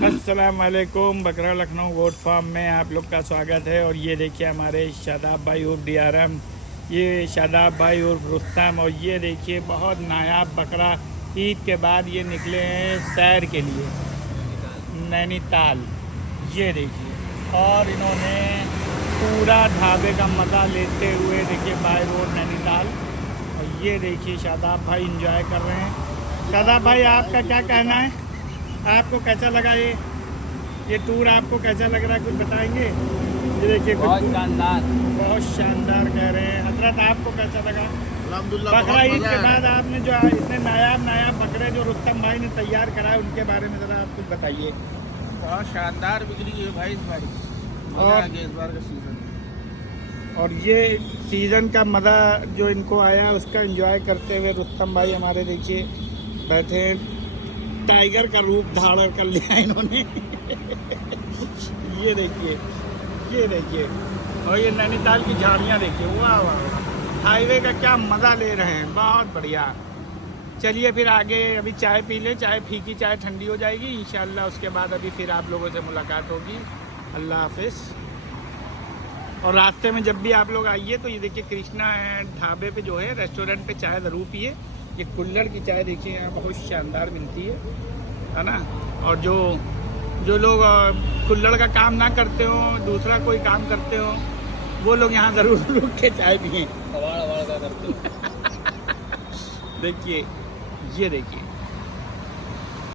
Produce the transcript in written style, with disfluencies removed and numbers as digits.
अस्सलाम वालेकुम। बकरा लखनऊ गोट फार्म में आप लोग का स्वागत है। और ये देखिए हमारे शादाब भाई उर्फ DRM, ये शादाब भाई उर्फ रुस्तम। और ये देखिए बहुत नायाब बकरा ईद के बाद ये निकले हैं सैर के लिए नैनीताल। ये देखिए, और इन्होंने पूरा ढाबे का मज़ा लेते हुए देखिए बाय रोड नैनीताल। और ये देखिए शादाब भाई इंजॉय कर रहे हैं। शादाब भाई आपका क्या कहना है, आपको कैसा लगा ये टूर, आपको कैसा लग रहा है, कुछ बताएंगे? ये देखिए बहुत शानदार, बहुत शानदार कह रहे हैं। हजरत आपको कैसा लगा? अल्हम्दुलिल्लाह बकरा ईद के है। बाद आपने जो इतने नायाब बकरे जो रुस्तम भाई ने तैयार कराए उनके बारे में ज़रा आप कुछ बताइए। बहुत शानदार बिजली है भाई इस बार। और आगे इस बार का सीजन, और ये सीज़न का मज़ा जो इनको आया उसका एंजॉय करते हुए रुस्तम भाई हमारे देखिए बैठे हैं। टाइगर का रूप धारण कर लिया इन्होंने। ये देखिए, ये देखिए, और ये नैनीताल की झाड़ियाँ देखिए, वाह वाह वाह। हाईवे का क्या मज़ा ले रहे हैं, बहुत बढ़िया। चलिए फिर आगे अभी चाय पी ले, चाय फीकी चाय ठंडी हो जाएगी इंशाल्लाह। उसके बाद अभी फिर आप लोगों से मुलाकात होगी। अल्लाह हाफिज़। और रास्ते में जब भी आप लोग आइए तो ये देखिए कृष्णा ढाबे पे जो है रेस्टोरेंट पे चाय ज़रूर पिए। ये कुल्हड़ की चाय देखिए यहाँ बहुत शानदार मिलती है ना। और जो लोग कुल्हड़ का काम ना करते हो, दूसरा कोई काम करते हो, वो लोग यहाँ ज़रूर रुक के चाय पिए। कबाड़ का करते हो। देखिए, ये देखिए,